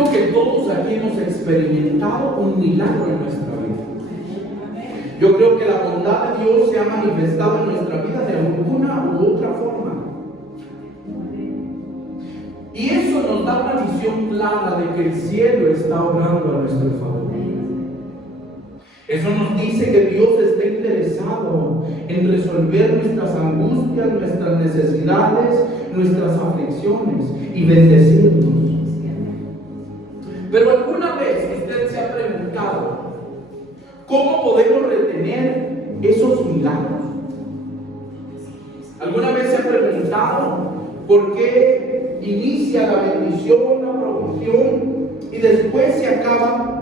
creo que todos aquí hemos experimentado un milagro en nuestra vida. Yo creo que la bondad de Dios se ha manifestado en nuestra vida de alguna u otra forma. Y eso nos da una visión clara de que el cielo está obrando a nuestro favor. Eso nos dice que Dios está interesado en resolver nuestras angustias, nuestras necesidades, nuestras aflicciones y bendecirnos. Pero alguna vez usted se ha preguntado, ¿cómo podemos retener esos milagros? ¿Alguna vez se ha preguntado por qué inicia la bendición, la provisión y después se acaba?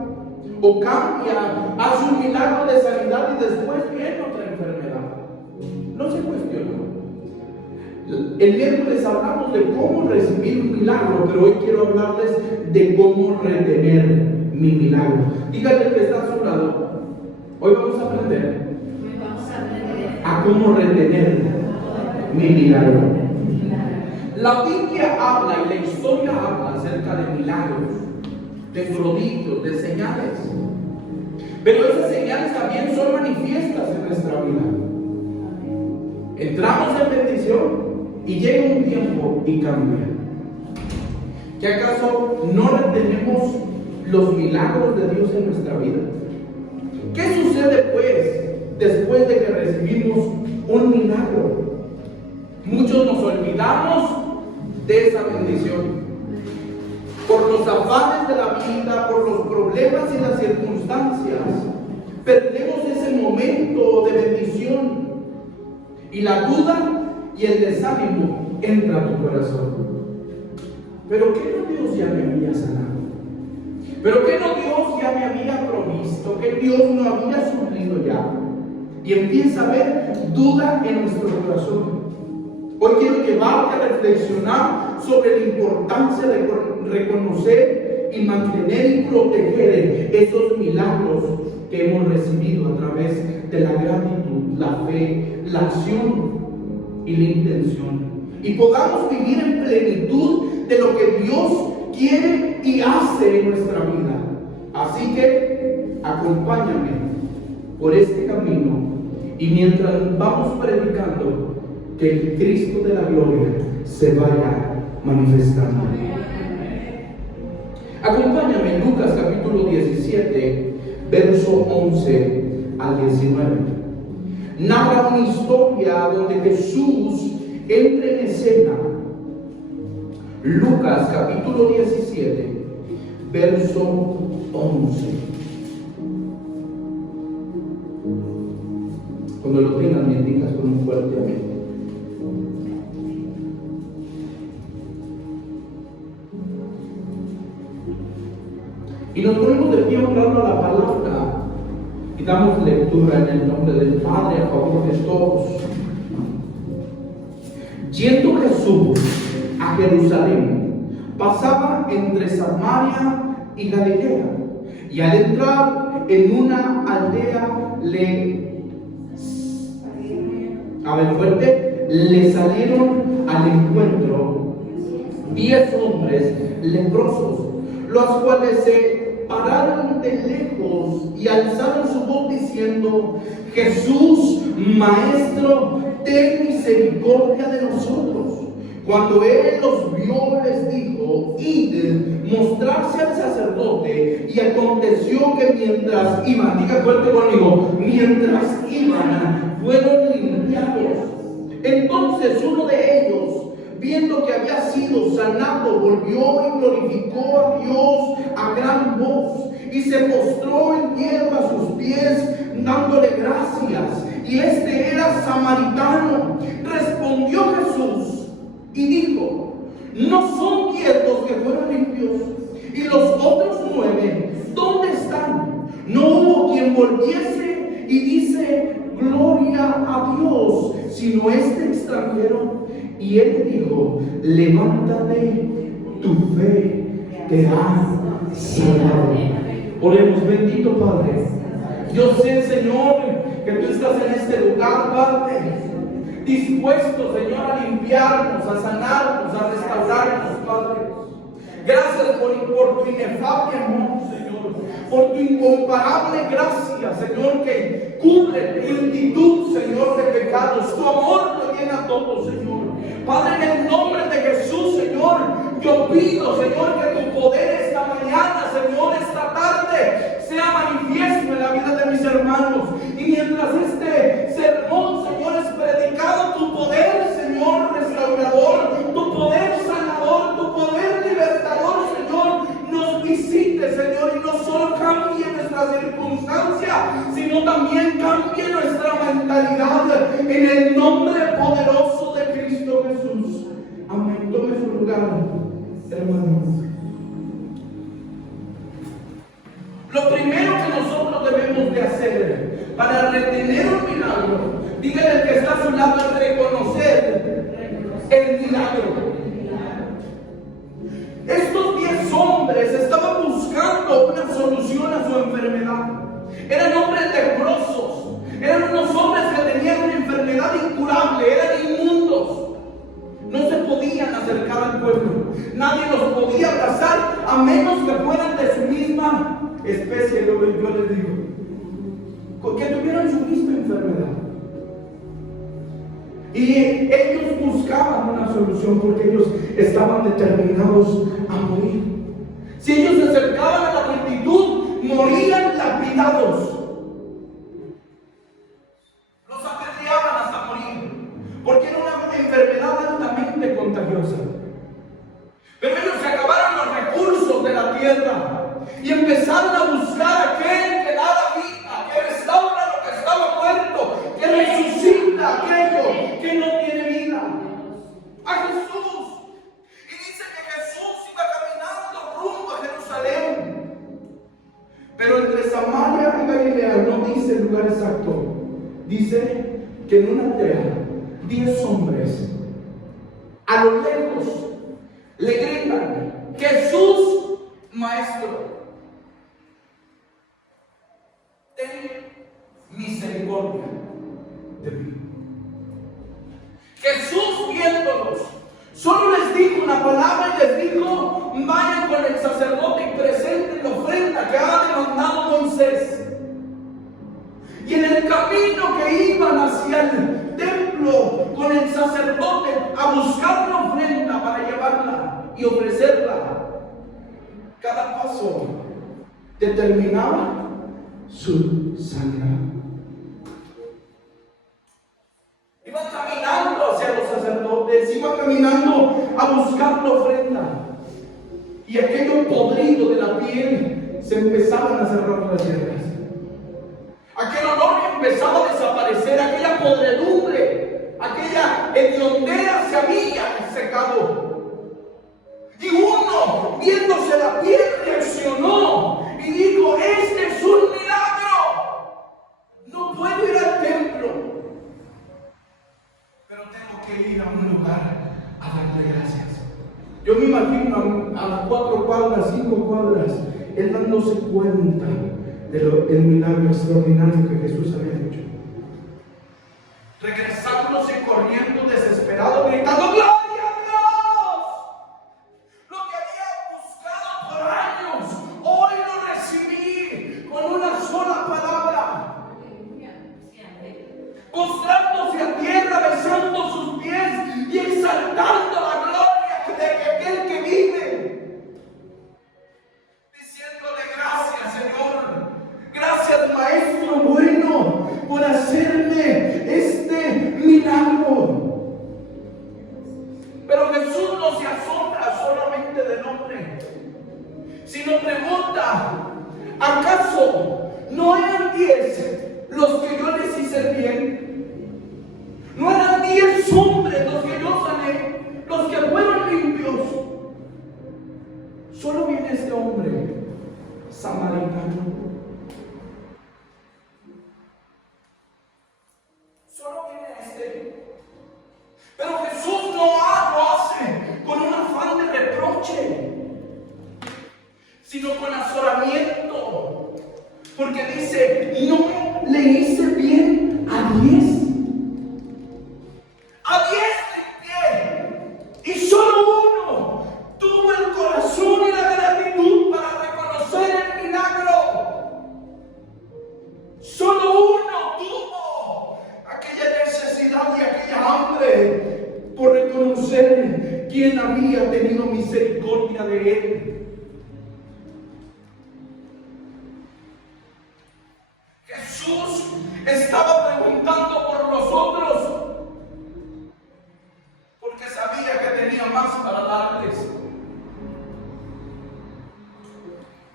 O cambia, hace un milagro de sanidad y después viene otra enfermedad. No se cuestionó. El miércoles hablamos de cómo recibir un milagro, pero hoy quiero hablarles de cómo retener mi milagro. Díganle que está a su lado. Hoy vamos a aprender a cómo retener mi milagro. La Biblia habla y la historia habla acerca de milagros, de prodigios, de señales. Pero esas señales también son manifiestas en nuestra vida. Entramos en bendición y llega un tiempo y cambia. ¿Qué acaso no retenemos los milagros de Dios en nuestra vida? ¿Qué sucede pues después de que recibimos un milagro? Muchos nos olvidamos de esa bendición. Por los afanes de la vida, por los problemas y las circunstancias, perdemos ese momento de bendición. Y la duda y el desánimo entra a tu corazón. ¿Pero qué no Dios ya me había sanado? ¿Pero qué no Dios ya me había provisto? ¿Qué Dios no había suplido ya? Y empieza a haber duda en nuestro corazón. Hoy quiero llevarte a reflexionar sobre la importancia de reconocer y mantener y proteger esos milagros que hemos recibido a través de la gratitud, la fe, la acción y la intención. Y podamos vivir en plenitud de lo que Dios quiere y hace en nuestra vida. Así que acompáñame por este camino y mientras vamos predicando, que el Cristo de la gloria se vaya manifestando. Acompáñame en Lucas capítulo 17, verso 11 al 19. Narra una historia donde Jesús entra en escena. Lucas capítulo 17, verso 11. Cuando lo tengan, me indicas con un fuerte amén. Y nos ponemos de pie honrando a la palabra y damos lectura en el nombre del Padre a favor de todos. Yendo Jesús a Jerusalén, pasaba entre Samaria y Galilea, y al entrar en una aldea le salieron al encuentro 10 hombres leprosos, los cuales se pararon de lejos y alzaron su voz diciendo: Jesús, Maestro, ten misericordia de nosotros. Cuando él los vio, les dijo: id, mostrarse al sacerdote. Y aconteció que mientras iban, diga fuerte conmigo, mientras iban, fueron limpiados. Entonces uno de ellos, viendo que había sido sanado, volvió y glorificó a Dios a gran voz, y se postró en tierra a sus pies, dándole gracias. Y este era samaritano. Respondió Jesús y dijo: ¿no son 10 los que fueron limpios? ¿Y los otros 9 dónde están? No hubo quien volviese y dice: gloria a Dios, sino este extranjero. Y él dijo: levántate, tu fe te ha salvado. Oremos. Bendito Padre, yo sé, Señor, que tú estás en este lugar, Padre, dispuesto, Señor, a limpiarnos, a sanarnos, a restaurarnos, Padre. Gracias por tu inefable amor, Señor. Por tu incomparable gracia, Señor, que cubre multitud, Señor, de pecados. Tu amor lo llena todo, Señor. Padre, en el nombre de Jesús, Señor, yo pido, Señor, que tu poder esta mañana, Señor, esta tarde, sea manifiesto en la vida de mis hermanos. Y mientras este sermón, Señor, es predicado, tu poder, Señor, restaurador, tu poder sanador, tu poder libertador, Señor, nos visite, Señor, y no solo cambie nuestra circunstancia, sino también cambie nuestra mentalidad en el nombre poderoso de Cristo Jesús. Amén. Tome su lugar, hermanos. Lo primero que nosotros debemos de hacer para retener un milagro, dígale al que está a su lado, es reconocer el milagro. Estos 10 hombres estaban buscando una solución a su enfermedad. Eran hombres leprosos, eran unos hombres que tenían una enfermedad incurable, eran inmundos. No se podían acercar al pueblo, nadie los podía abrazar a menos que fueran de su misma especie. Yo les digo, que tuvieran su misma enfermedad. Y ellos buscaban una solución porque ellos estaban determinados a morir. Si ellos se acercaban a la multitud, morían lapidados. Los apedreaban hasta morir, porque era una enfermedad altamente contagiosa. Pero ellos se acabaron los recursos de la tierra y empezaron a buscar a aquel que da vida, que restaura lo que estaba muerto, que resucita aquello que no tiene vida. A Jesús. Y dice que Jesús iba caminando rumbo a Jerusalén. Pero entre Samaria y Galilea no dice el lugar exacto. Dice que en una aldea 10 hombres a lo lejos le gritan: Jesús, Maestro, ten misericordia de mí. Jesús, viéndolos, solo les dijo una palabra y les dijo: vayan con el sacerdote y presenten la ofrenda que ha demandado Moisés. Y en el camino que iban hacia el templo con el sacerdote a buscar la ofrenda para llevarla y ofrecerla, cada paso determinaba su sanidad. Iban caminando hacia los sacerdotes, iban caminando a buscar la ofrenda. Y aquello podrido de la piel se empezaban a cerrar las hierbas. Aquel olor empezaba a desaparecer, aquella podredumbre, aquella hediondera se había secado. Y uno, viéndose la piel, reaccionó y dijo: este es un milagro. No puedo ir al templo, pero tengo que ir a un lugar a darle gracias. Yo me imagino a las 4 cuadras, 5 cuadras, él dándose cuenta del milagro extraordinario que Jesús había hecho. Regresándose corriendo desesperado, gritando: ¡Gloria a Dios! Lo que había buscado por años, hoy lo recibí con una sola palabra. Postrándose a tierra, besando sus pies y exaltando la gloria de aquel que vive, diciéndole: gracias, Señor, gracias, Maestro bueno, por hacerme este milagro. Pero Jesús no se asombra solamente del hombre, sino pregunta: ¿acaso no eran 10 los que yo les hice bien? ¿No eran 10 hombres los que yo sané, los que fueron limpios? Solo viene este hombre samaritano. Solo viene este. Pero Jesús no lo hace con un afán de reproche, sino con azoramiento. Porque dice: no le hice bien a 10. A 10 limpié, y solo uno tuvo el corazón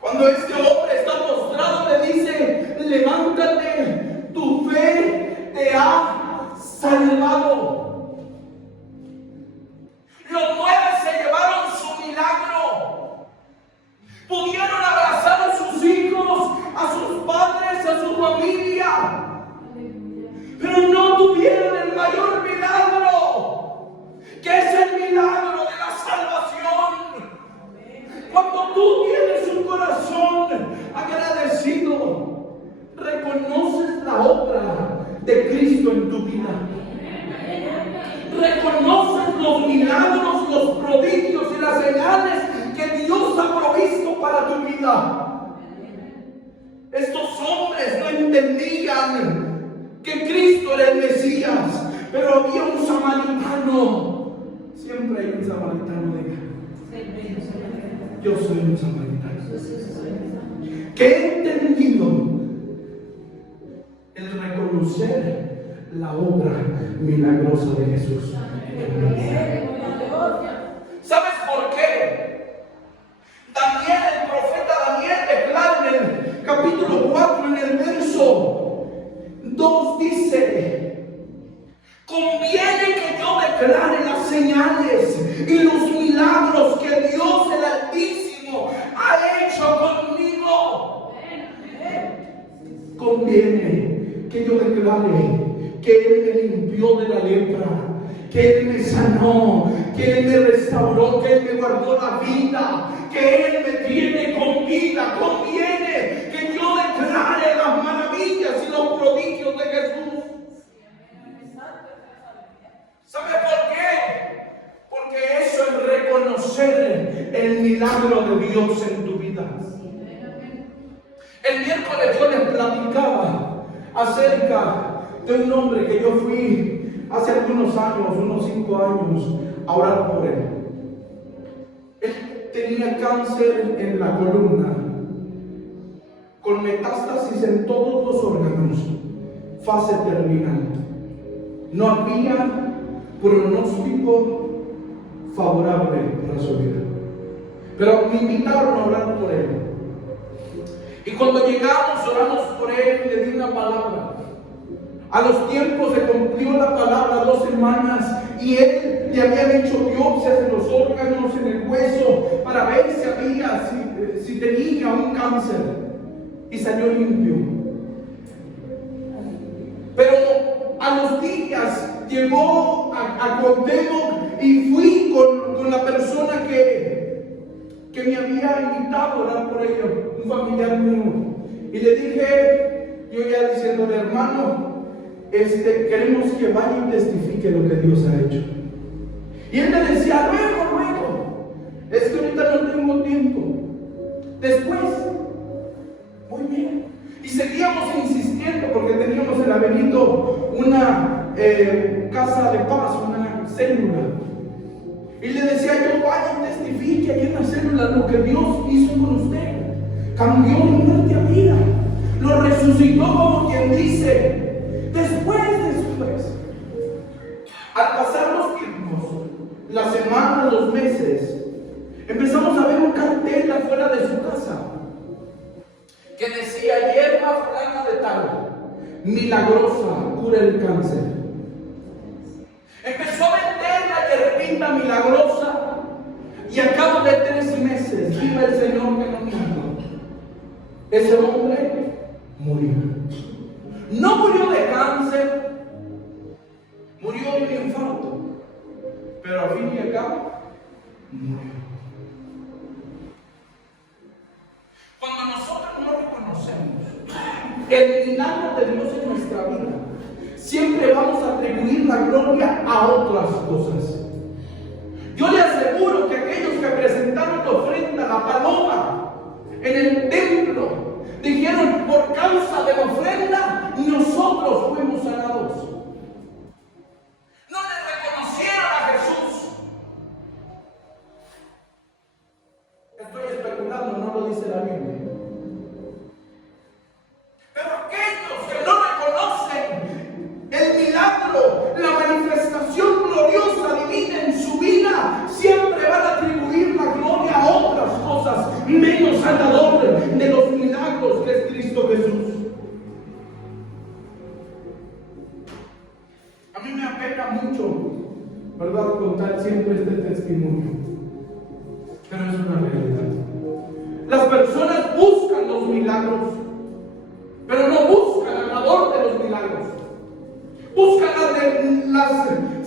Cuando este hombre está postrado, le dice: levántate, tu fe te ha salvado. Los 9 se llevaron su milagro. Pudieron abrazar a sus hijos, a sus padres, a su familia, pero no tuvieron el mayor milagro, que es el milagro de la salvación. Cuando tú tienes un corazón agradecido, reconoces la obra de Cristo en tu vida. Reconoces los milagros, los prodigios y las señales que Dios ha provisto para tu vida. Estos hombres no entendían que Cristo era el Mesías, pero había un samaritano. Siempre hay un samaritano de guerra. Yo soy un samaritano que he entendido el reconocer la obra milagrosa de Jesús. ¿Sabes por qué? Daniel, el profeta Daniel, declara en el capítulo 4, en el verso 2, dice: conviene que yo declare las señales y los milagros que Dios el Altísimo ha hecho conmigo. Conviene que yo declare que Él me limpió de la lepra, que Él me sanó, que Él me restauró, que Él me guardó la vida, que Él me tiene con vida. Conviene que yo declare las maravillas y los prodigios de Jesús. ¿Sabe por qué? Porque eso es reconocer el milagro de Dios en tu vida. El miércoles yo les platicaba acerca de un hombre que yo fui hace algunos años, unos 5 años, a orar por él. Él tenía cáncer en la columna, con metástasis en todos los órganos, fase terminal. No había pronóstico favorable para su vida, pero me invitaron a orar por él. Y cuando llegamos, oramos por él y le di una palabra. A los tiempos se cumplió la palabra, 2 semanas, y él le habían hecho biopsias en los órganos, en el hueso, para ver si tenía un cáncer, y salió limpio. Pero a los días llegó a Cuauhtémoc y fui con la persona que me había invitado a orar por ella, un familiar mío, y le dije, yo ya diciéndole: hermano, queremos que vaya y testifique lo que Dios ha hecho. Y él me decía: luego, es que ahorita no tengo tiempo, después. Muy bien. Y seguíamos insistiendo porque teníamos en la Benito una casa de paz, una célula. Y le decía yo: vaya y testifique ahí en la célula lo que Dios hizo con usted. Cambió de muerte a vida, lo resucitó, como quien dice. Después, al pasar los tiempos, las semanas, los meses, empezamos a ver un cartel afuera de su casa que decía: hierba fulana de tal, milagrosa, cura el cáncer. Empezó a vender la hierbita milagrosa y a cabo de 3 meses, vive el Señor que no mienta, ese hombre murió. No murió de cáncer, murió de un infarto, pero al fin y al cabo murió. Cuando nosotros no reconocemos el milagro de Dios en nuestra vida, siempre vamos a atribuir la gloria a otras cosas. Yo le aseguro que aquellos que presentaron la ofrenda, la paloma, en el templo, dijeron: por causa de la ofrenda, nosotros fuimos sanados. No le reconocieron a Jesús. Estoy especulando, no lo dice la Biblia. Pero aquellos que no reconocen el milagro, la manifestación gloriosa divina en su vida, siempre van a atribuir la gloria a otras cosas menos causador de los milagros que es Cristo Jesús. A mí me apena mucho, ¿verdad?, contar siempre este testimonio, pero es una realidad. Las personas buscan los milagros, pero no buscan al dador de los milagros. Buscan las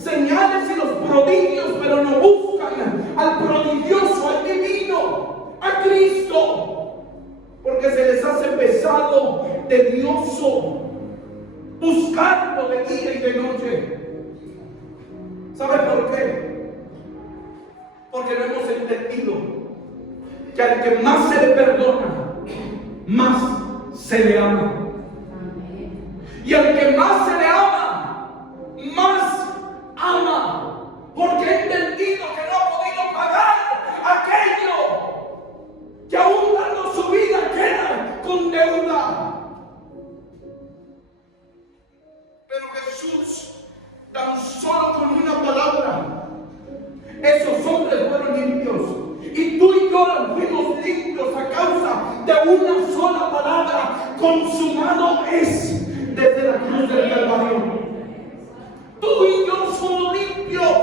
señales y los prodigios, pero no buscan al prodigioso, al divino, a Cristo, porque se les hace pesado, tedioso buscarlo de día y de noche. ¿Sabe por qué? Porque no hemos entendido que al que más se le perdona, más se le ama. Y al que más se le ama, más ama. Porque he entendido que no ha podido pagar aquello que aún dando su vida queda con deuda. Pero Jesús, tan solo con una palabra, esos hombres fueron limpios. Y tú y yo fuimos limpios a causa de una sola palabra: consumado es. Desde la cruz del Calvario, tú y yo somos limpios.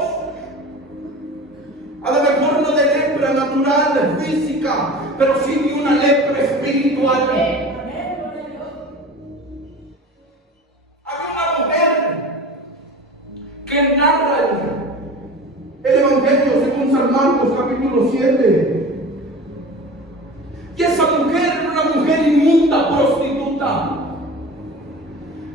A lo mejor no de lepra natural, física, pero sí de una lepra espiritual. Había una mujer que narra el Evangelio según San Marcos capítulo 7. Y esa mujer era una mujer inmunda, prostituta.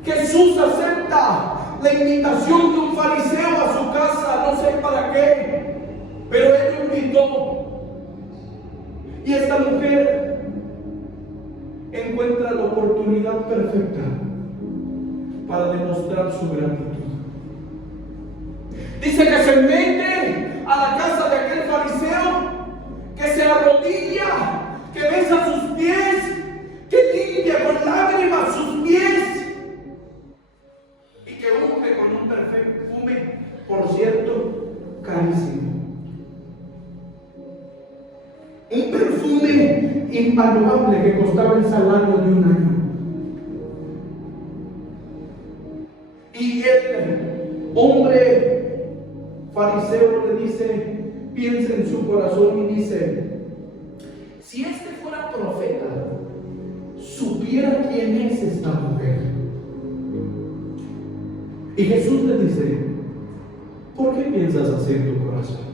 Jesús acepta la invitación de un fariseo a su casa, no sé para qué, pero él lo invitó. Y esta mujer encuentra la oportunidad perfecta para demostrar su gratitud. Dice que se mete a la casa de aquel fariseo, que se arrodilla, que besa sus pies, que limpia con lágrimas sus pies, que unge con un perfume, por cierto, carísimo. Un perfume invaluable que costaba el salario de un año. Y el hombre fariseo le dice, piensa en su corazón y dice: si este fuera profeta, supiera quién es esta mujer. Y Jesús le dice: ¿por qué piensas así en tu corazón?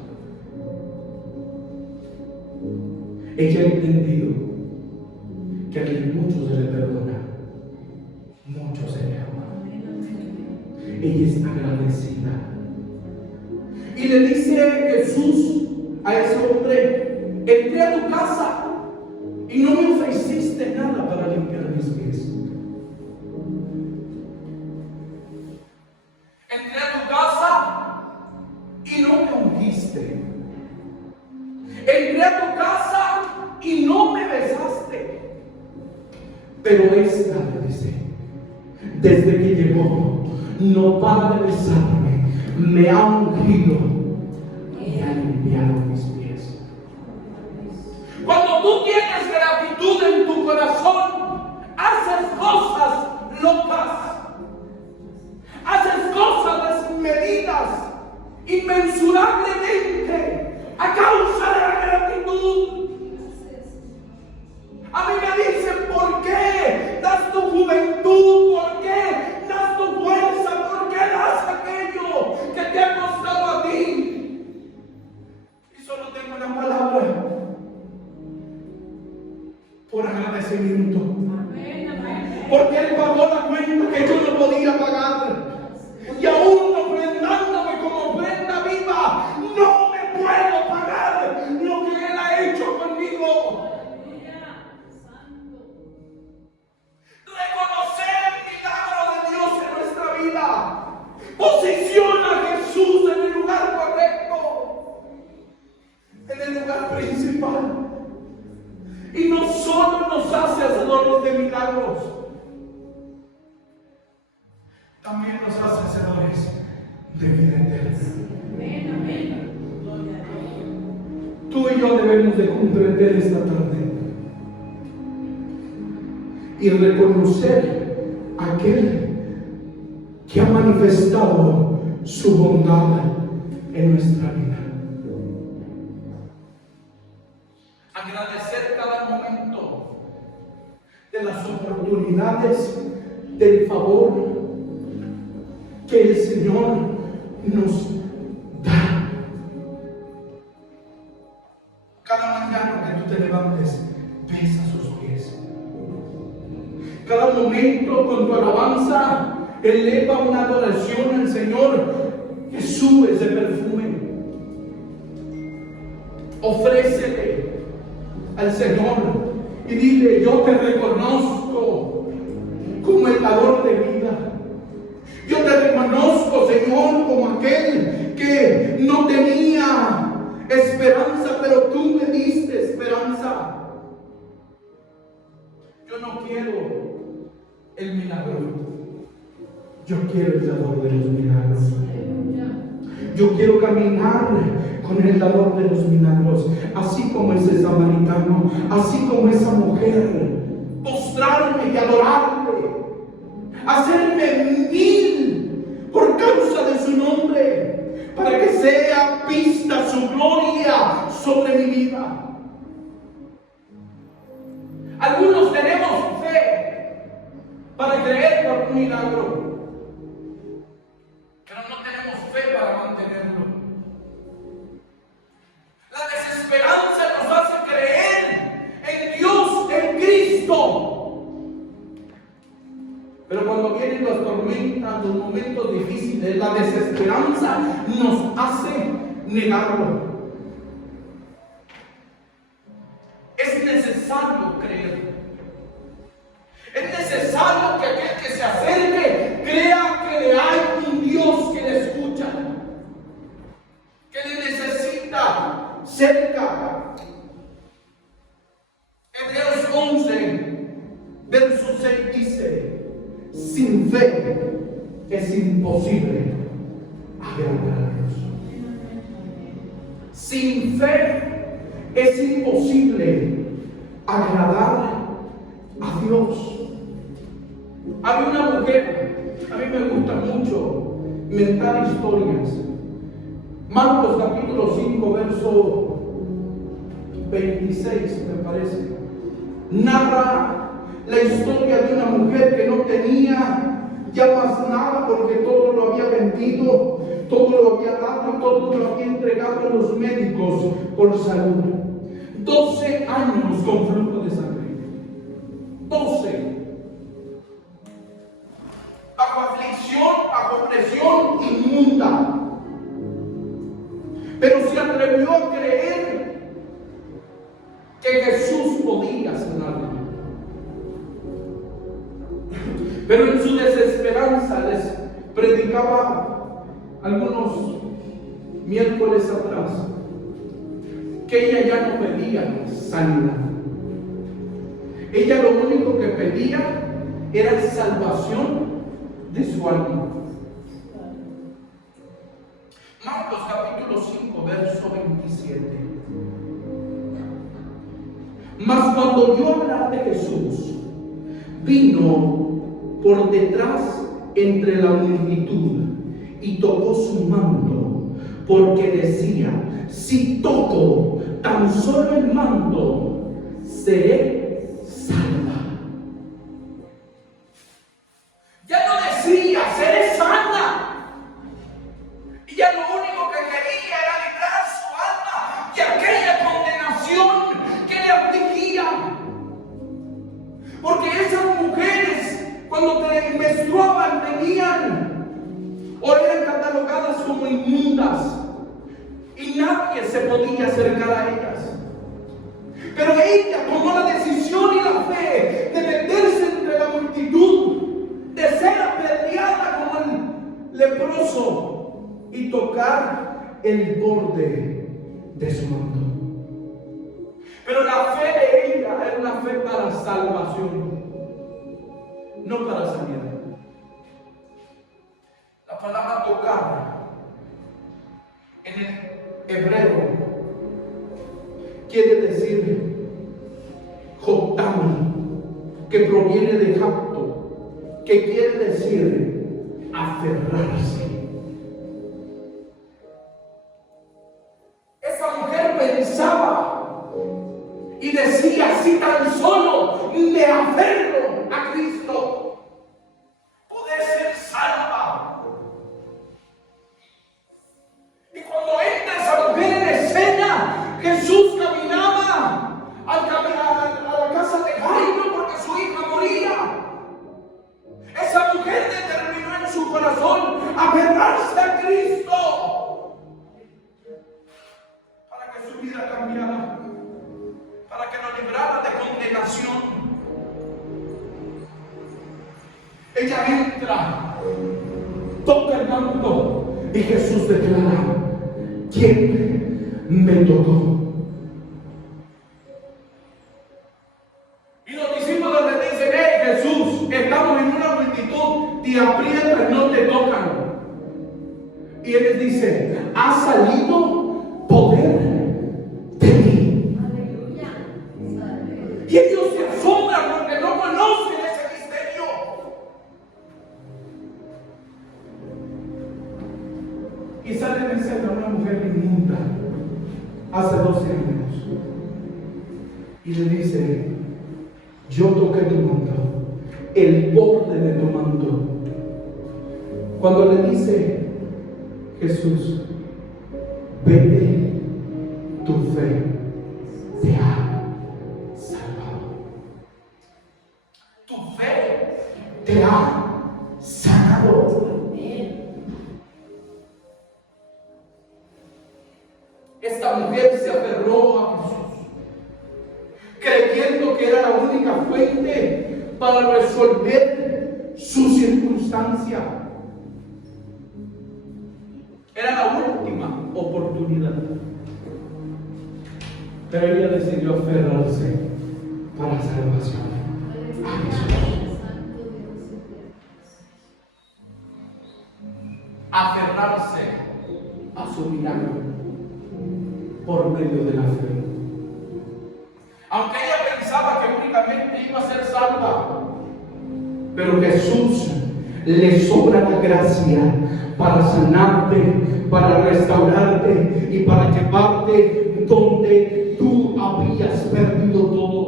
Ella ha entendido que a quien mucho se le perdona, mucho se le ama. Ella está agradecida. Y le dice Jesús a ese hombre: entré a tu casa y no me ofreciste nada para limpiar mis pies. Entré a tu casa y no me ungiste. Entré a tu casa y no me besaste. Pero esta, le dice, desde que llegó, no para de besarme, me ha ungido y ha limpiado mis pies. Cuando tú tienes gratitud en tu corazón, haces cosas locas. Haces cosas desmedidas, inmensurablemente, a causa de la gratitud. A mí me dicen: ¿por qué das tu juventud? ¿Por qué das tu fuerza? ¿Por qué das aquello que te ha costado a ti? Y solo tengo una palabra: por agradecimiento. Porque Él pagó la cuenta que yo no podía pagar. Y aún ofrendándome como ofrenda viva, no me puedo pagar lo que Él ha hecho conmigo. Reconocer el milagro de Dios en nuestra vida posiciona a Jesús en el lugar correcto, en el lugar principal. Y no solo nos hace hacedores de milagros, también nos hace hacedores de vida eterna. Tú y yo debemos de comprender esta tarde y reconocer a aquel que ha manifestado su bondad en nuestra vida. Agradecer cada momento de las oportunidades del favor que el Señor nos da. Cada mañana que tú te levantes, besa sus pies. Cada momento con tu alabanza, eleva una adoración al Señor que sube ese perfume. Ofrécele al Señor y dile: yo te reconozco como el dador de vida. Yo te reconozco, Señor, como aquel que no tenía esperanza, pero tú me diste esperanza. Yo no quiero el milagro, yo quiero el dador de los milagros. Yo quiero caminar con el dador de los milagros, así como ese samaritano, así como esa mujer, postrarme y adorarle, hacerme vil por causa de su nombre, para que sea vista su gloria sobre mi vida. Algunos tenemos fe para creer por un milagro, pero no tenemos fe para mantenerlo. La desesperanza nos hace creer en Dios, en Cristo. Pero cuando vienen las tormentas, los momentos difíciles, la desesperanza nos hace negarlo. Es necesario creer. Es necesario que aquel que se acerque crea que hay un Dios que le escucha, que le necesita cerca. Hebreos 11, verso 6 dice: sin fe es imposible agradar a Dios. Sin fe es imposible agradar a Dios. Había una mujer, a mí me gusta mucho inventar historias. Marcos capítulo 5, verso 26, me parece, narra la historia de una mujer que no tenía ya más nada, porque todo lo había vendido, todo lo había dado y todo lo había entregado a los médicos por salud. 12 años con flujo de sangre. 12. Bajo aflicción, bajo presión inmunda. Pero se atrevió a creer que Jesús podía sanarla. Pero en su desesperanza, les predicaba algunos miércoles atrás que ella ya no pedía sanidad. Ella lo único que pedía era salvación de su alma. Marcos capítulo 5, verso 27. Mas cuando oyó hablar de Jesús, vino por detrás entre la multitud y tocó su manto, porque decía: si toco tan solo el manto, seré salva. Ya no decía: seré sana. Y ya lo único que quería era librar su alma de aquella condenación que le afligía. Porque esas mujeres, cuando te menstruaban, tenían o eran catalogadas como inmundas y nadie se podía acercar a ellas. Pero ella tomó la decisión y la fe de meterse entre la multitud, de ser apedreada como el leproso y tocar el borde de su manto. Pero la fe de ella era una fe para salvación, no para sanidad. La palabra tocar en el hebreo quiere decir jotami, que proviene de jacto, que quiere decir aferrarse. Esa mujer pensaba y decía: si tan solo me aferro a Cristo, podré ser salva. Y cuando entra esa mujer en escena, Jesús caminaba a la casa de Jairo porque su hija moría. Esa mujer determinó en su corazón aferrarse a Cristo para que su vida cambiara, para que nos librara de condenación. Ella entra, toca el manto y Jesús declara: ¿quién me tocó? Y los discípulos le dicen: hey Jesús, estamos en una multitud, te aprietan, no te tocan. Y él les dice: ha salido poder de mí. Y ellos se asombran porque no conocen ese misterio. Y sale en escena una mujer inmunda hace 12 años y le dice: yo toqué tu manto, el borde de tu manto. Cuando le dice Jesús: vete, tu fe te ha salvado, tu fe te ha sanado. Esta mujer se aferró a Jesús, creyendo que era la única fuente para resolver su circunstancia. Era la última oportunidad. Pero ella decidió aferrarse para salvación a Jesús. Aferrarse a su milagro por medio de la fe. Aunque ella pensaba que únicamente iba a ser salva, pero Jesús le sobra la gracia para sanarte, para restaurarte y para llevarte donde tú habías perdido todo.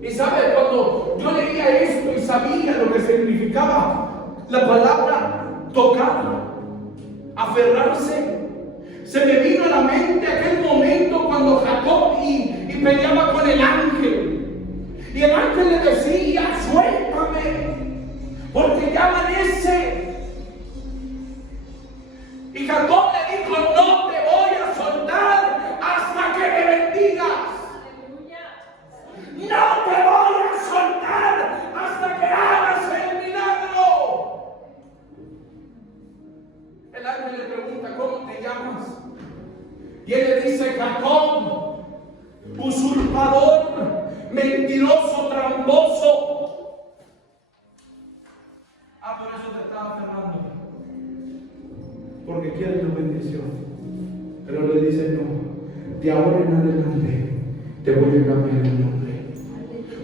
Y sabe, cuando yo leía esto y sabía lo que significaba la palabra tocar, aferrarse, se me vino a la mente aquel momento cuando Jacob y peleaba con el ángel. Y el ángel le decía: suéltame, porque ya amanece. Y Jacob le dijo: no te voy a soltar hasta que me bendigas. No te voy a soltar hasta que hagas el milagro. El ángel le pregunta: ¿cómo te llamas? Y él le dice: Jacob, usurpador, mentiroso, tramposo. Por eso te estaba aferrando, porque quiere tu bendición. Pero le dice: no, de ahora en adelante te voy a cambiar el nombre.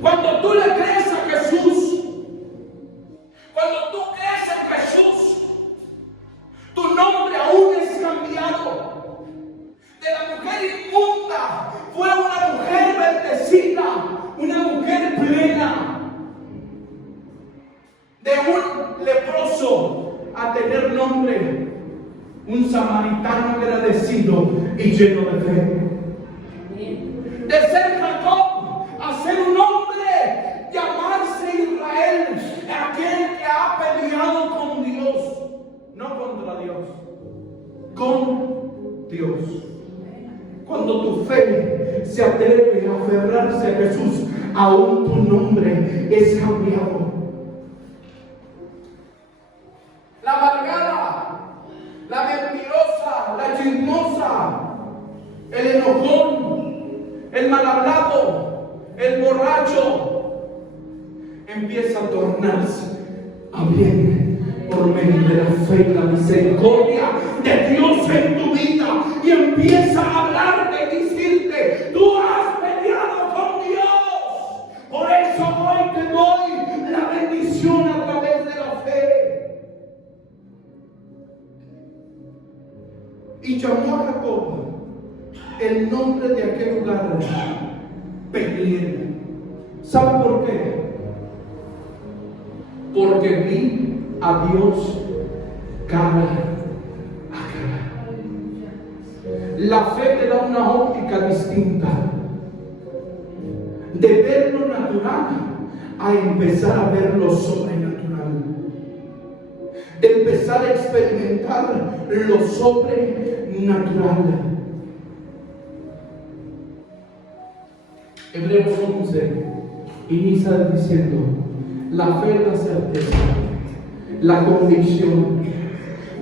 Cuando tú le crees a Jesús, cuando tú crees en Jesús, tu nombre aún es cambiado. De la mujer inmunda fue una mujer bendecida, una mujer plena. De un leproso a tener nombre, un samaritano agradecido y lleno de fe. De ser Jacob a ser un hombre, llamarse Israel, aquel que ha peleado con Dios, no contra Dios, con Dios. Cuando tu fe se atreve a aferrarse a Jesús, aún tu nombre es cambiado. La amargada, la mentirosa, la chismosa, el enojón, el mal hablado, el borracho, empieza a tornarse a bien por medio de la fe y la misericordia de Dios en tu vida, y empieza a hablarte y decirte: tú has peleado con el nombre de aquel lugar, Peniel. ¿Sabe por qué? Porque vi a Dios cara a cara. La fe te da una óptica distinta de ver lo natural a empezar a ver lo sobrenatural, de empezar a experimentar lo sobrenatural. Hebreos 11 inicia diciendo: la fe es la certeza, la convicción.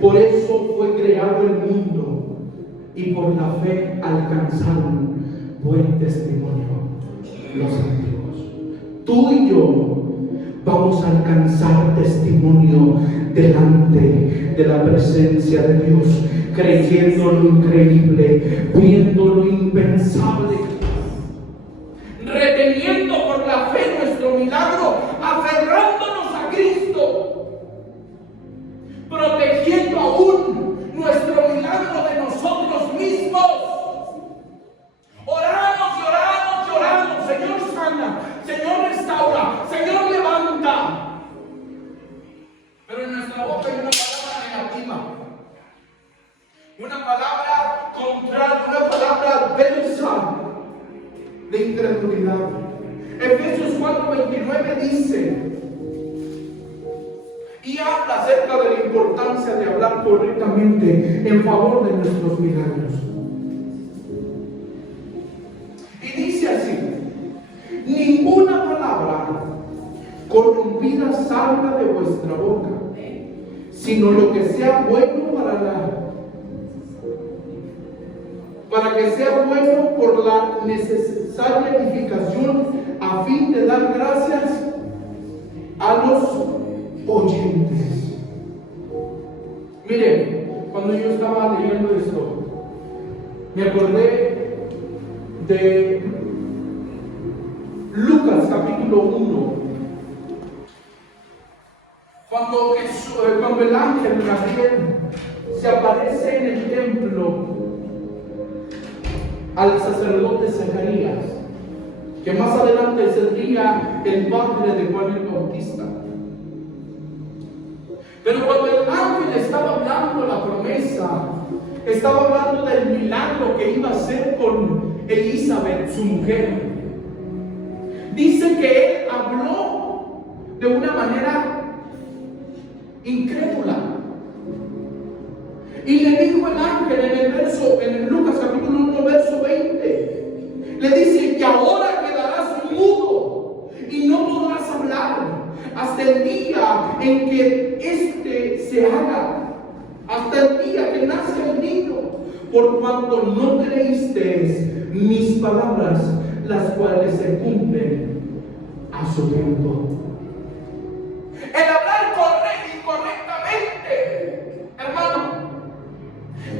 Por eso fue creado el mundo y por la fe alcanzaron buen testimonio los antiguos. Tú y yo vamos a alcanzar testimonio delante de la presencia de Dios, creyendo lo increíble, viendo lo impensable, reteniendo por la fe nuestro milagro, aferrándonos a Cristo, protegiendo aún nuestro milagro de nosotros mismos. Oramos y oramos y oramos: Señor sana, Señor restaura, Señor levanta. Pero en nuestra boca hay una palabra negativa, una palabra contraria, una palabra adversa de incredulidad. Efesios 4:29 dice, y habla acerca de la importancia de hablar correctamente en favor de nuestros milagros. Y dice así: ninguna palabra corrompida salga de vuestra boca, sino lo que sea bueno para que sea bueno por la necesaria edificación, a fin de dar gracias a los oyentes. Miren, cuando yo estaba leyendo esto, me acordé de Lucas capítulo 1, cuando el ángel Gabriel se aparece en el templo al sacerdote Zacarías, que más adelante sería el padre de Juan el Bautista. Pero cuando el ángel estaba hablando la promesa, estaba hablando del milagro que iba a hacer con Elizabeth, su mujer, dice que él habló de una manera incrédula. Y le dijo el ángel en Lucas capítulo 1, verso 20, le dice: y ahora quedarás mudo y no podrás hablar hasta el día en que éste se haga, hasta el día que nazca el niño, por cuanto no creísteis mis palabras, las cuales se cumplen a su tiempo. El hablar correctamente, hermano,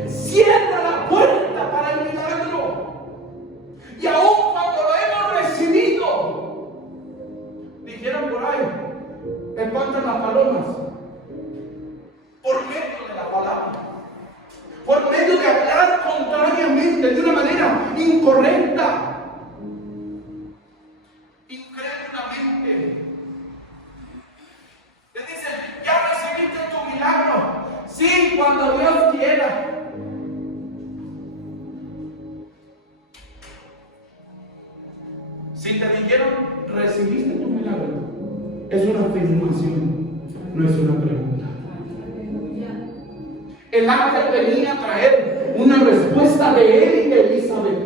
cierra la puerta para el milagro. Y aún cuando lo hemos recibido, dijeron por ahí, espantan las palomas, por medio de la palabra, por medio de hablar contrariamente, de una manera incorrecta, incrédulamente. Le dicen: ya recibiste tu milagro. Sí, cuando Dios quiera. Si te dijeron recibiste tu milagro, es una afirmación, no es una pregunta. El ángel venía a traer una respuesta de él y de Elizabeth,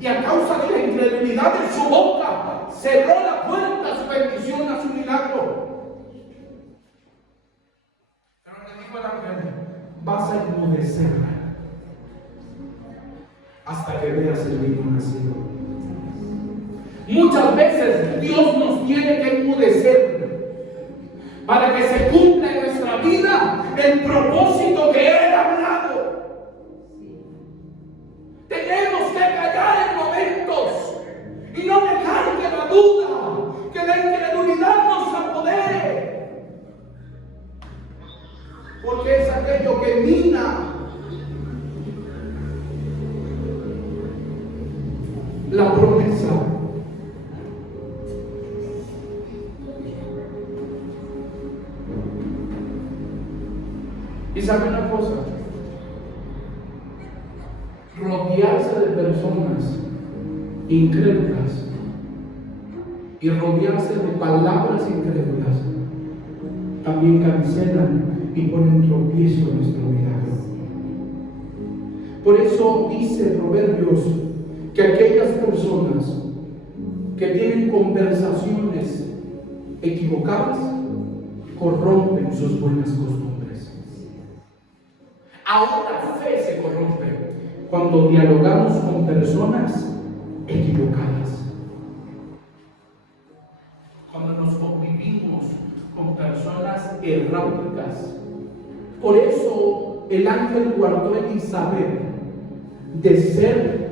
y a causa de la incredulidad de su boca, cerró la puerta a su bendición, a su milagro. Pero le dijo el ángel: vas a enmudecer hasta que veas el niño nacido. Muchas veces Dios nos tiene que enmudecer para que se cumpla en nuestra vida el propósito que Él ha hablado. Tenemos que callar en momentos y no dejar que la duda, que la incredulidad nos apodere, porque es aquello que mina promesa. Y sabe una cosa, rodearse de personas incrédulas y rodearse de palabras incrédulas también cancelan y ponen tropiezo en nuestro milagro. Por eso dice Proverbios que aquellas personas que tienen conversaciones equivocadas corrompen sus buenas costumbres. Aún la fe se corrompe cuando dialogamos con personas equivocadas. Cuando nos convivimos con personas erráticas. Por eso el ángel guardó a Elizabeth de ser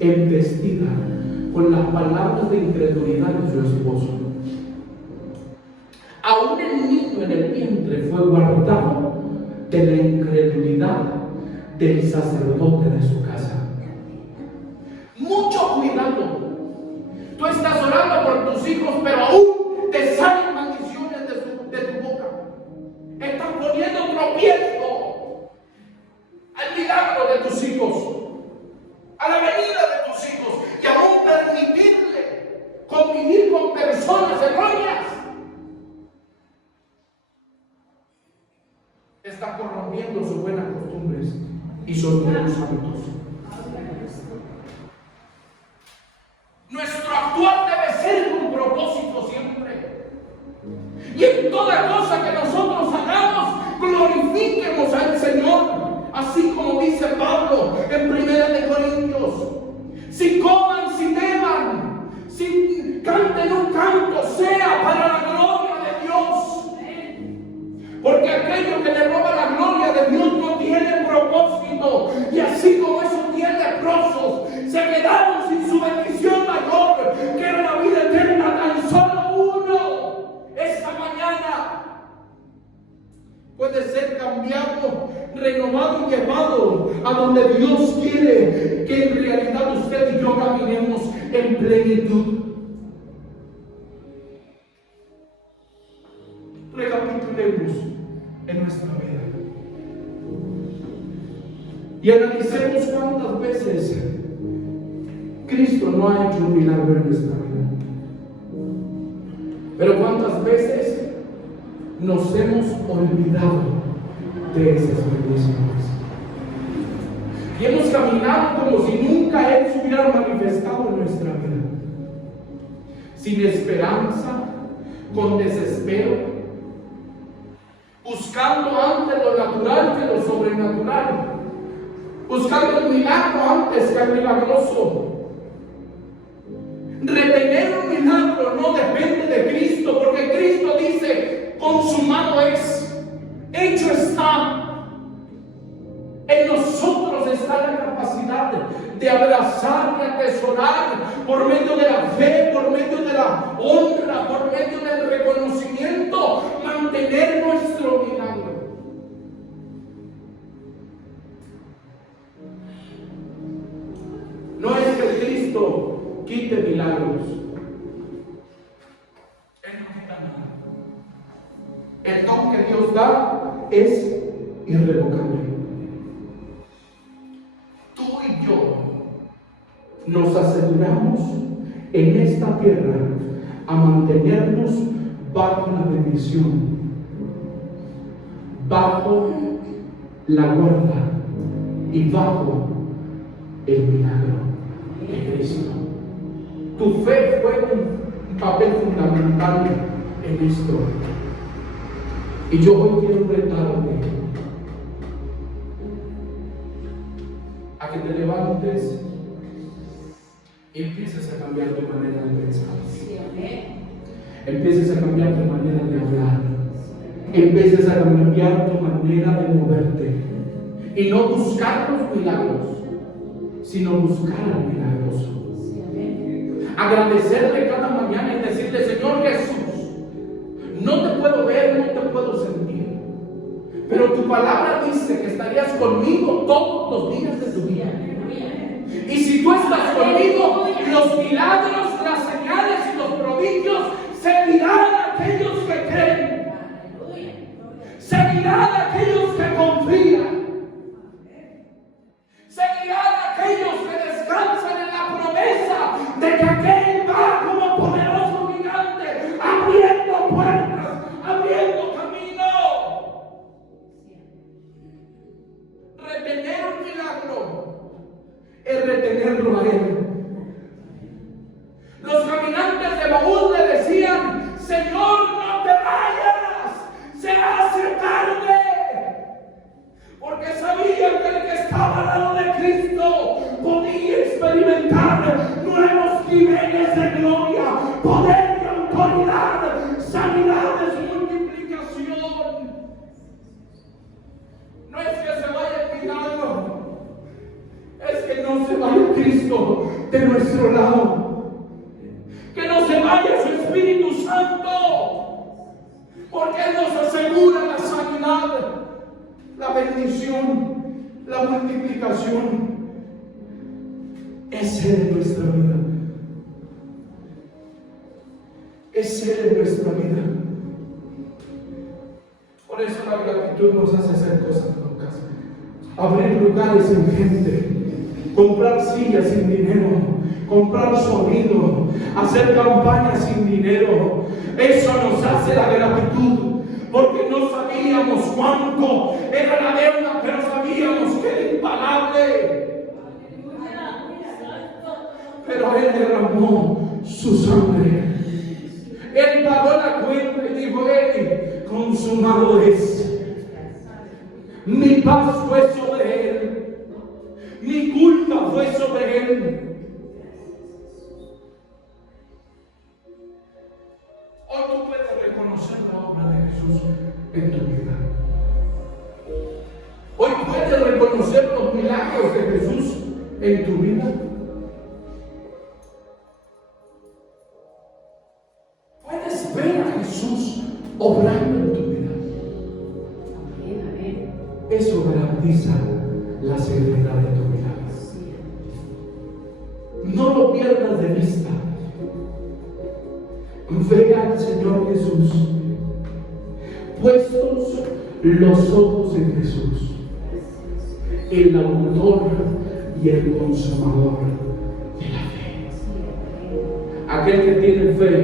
embestida con las palabras de incredulidad de su esposo. Aún el niño en el vientre fue guardado de la incredulidad del sacerdote de su casa. Mucho cuidado. Tú estás orando por tus hijos, pero aún te salen maldiciones de tu boca. Estás poniendo tropiezo al milagro de tus hijos, a la venida de tus hijos, y aún permitirle convivir con personas erróneas. Está corrompiendo sus buenas costumbres y sus buenos hábitos. Nuestro actuar debe ser con propósito siempre. Y en toda cosa que nosotros hagamos, glorifiquemos al Señor. Así como dice Pablo en 1 Corintios. Si coman, si beban, si canten un canto, sea para la gloria de Dios. Porque aquello que le roba la gloria de Dios no tiene propósito. Y así como esos 10 leprosos se quedaron sin su bendición mayor, que era la vida eterna, tan solo uno esta mañana puede ser cambiado, renovado y llevado a donde Dios quiere que en realidad usted y yo caminemos en plenitud. Recapitulemos en nuestra vida y analicemos cuántas veces Cristo no ha hecho un milagro en nuestra vida, pero cuántas veces nos hemos olvidado de esas bendiciones y hemos caminado como si nunca Él se hubiera manifestado en nuestra vida, sin esperanza, con desespero, buscando antes lo natural que lo sobrenatural, buscando el milagro antes que el milagroso. Retener un milagro no depende de Cristo, porque Cristo dice: consumado es, hecho está. En nosotros está la capacidad de abrazar y atesorar por medio de la fe, por medio de la honra, por medio del reconocimiento, mantener nuestro milagro. No es que Cristo quite milagros. Él no quita nada. El don que Dios da es irrevocable. Tú y yo nos aseguramos en esta tierra a mantenernos bajo la bendición, bajo la guarda y bajo el milagro de Cristo. Tu fe fue un papel fundamental en esto. Y yo hoy quiero retarte a que te levantes y empieces a cambiar tu manera de pensar. Empieces a cambiar tu manera de hablar. Empieces a cambiar tu manera de moverte. Y no buscar los milagros, sino buscar al milagroso. Agradecerle cada mañana y decirle: Señor Jesús, no te puedo ver, no te puedo sentir, pero tu palabra dice que estarías conmigo todos los días de tu vida. Y si tú estás conmigo, los milagros, las señales y los prodigios seguirán a aquellos que creen. Seguirán a aquellos que confían. Seguirán a aquellos que descansan en la promesa de que aquel va como poderoso gigante, abriendo puertas, abriendo camino. Retener un milagro es retenerlo a Él. Los caminantes de Maús le decían: Señor, no te vayas, se hace tarde. Porque sabían que el que estaba al lado de Cristo podía experimentar nuevos niveles de gloria, poder y autoridad, sanidades, multiplicación. No es que se vaya el milagro, es que no se vaya Cristo de nuestro lado, que no se vaya su Espíritu Santo, porque Él nos asegura la sanidad, la bendición, la multiplicación. Es Él en nuestra vida. Es Él en nuestra vida. Por eso la gratitud nos hace hacer cosas locas. Abrir lugares sin gente, comprar sillas sin dinero, comprar sonido, hacer campañas sin dinero. Eso nos hace la gratitud. Porque no sabíamos cuánto era la deuda, pero sabíamos que era impagable. Pero Él derramó su sangre. Él pagó la cuenta y dijo: hey, consumado es. Mi paz fue sobre Él. Mi culpa fue sobre Él. Hoy tú puedes reconocer la obra de Jesús en tu vida. Hoy puedes reconocer los milagros de Jesús en tu vida. Puedes ver a Jesús obrando en tu vida. Eso garantiza la seguridad de tu vida. No lo pierdas de vista. Ve al Señor Jesús, puestos los ojos en Jesús, el autor y el consumador de la fe. Aquel que tiene fe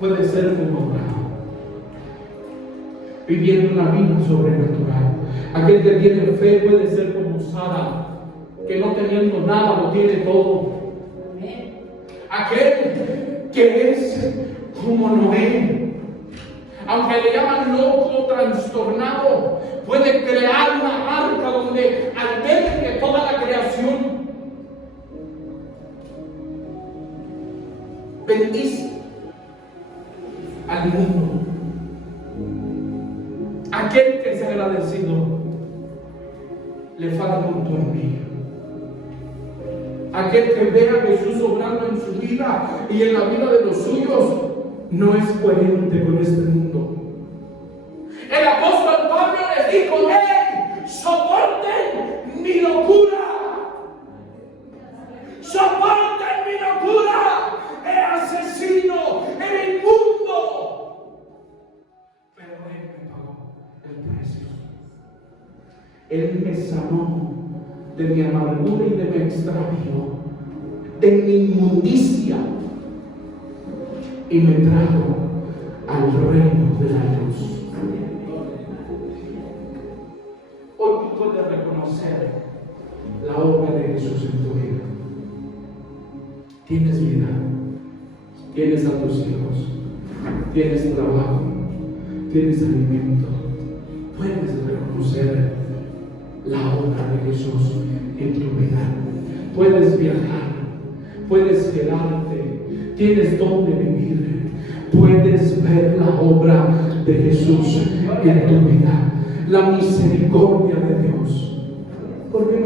puede ser como Abraham, viviendo una vida sobrenatural. Aquel que tiene fe puede ser como Sara, que no teniendo nada lo tiene todo. Aquel que es como Noé, aunque le llaman loco, trastornado, puede crear una arca donde albergue toda la creación. Bendice al mundo. Aquel que es agradecido, le falta un tornillo. Aquel que ve a Jesús obrando en su vida y en la vida de los suyos, no es coherente con este mundo. El apóstol Pablo les dijo: ¡hey! ¡Soporten mi locura! ¡Soporten mi locura! ¡Era asesino! ¡Era inmundo! Pero Él me pagó el precio. Él me sanó de mi amargura y de mi extravío, de mi inmundicia, y me trajo al reino de la luz. Hoy tú puedes reconocer la obra de Jesús en tu vida. Tienes vida, tienes a tus hijos, tienes trabajo, tienes alimento. Puedes reconocer la obra de Jesús en tu vida. Puedes viajar, puedes quedarte, tienes donde vivir, puedes ver la obra de Jesús en tu vida, la misericordia de Dios. ¿Por qué no?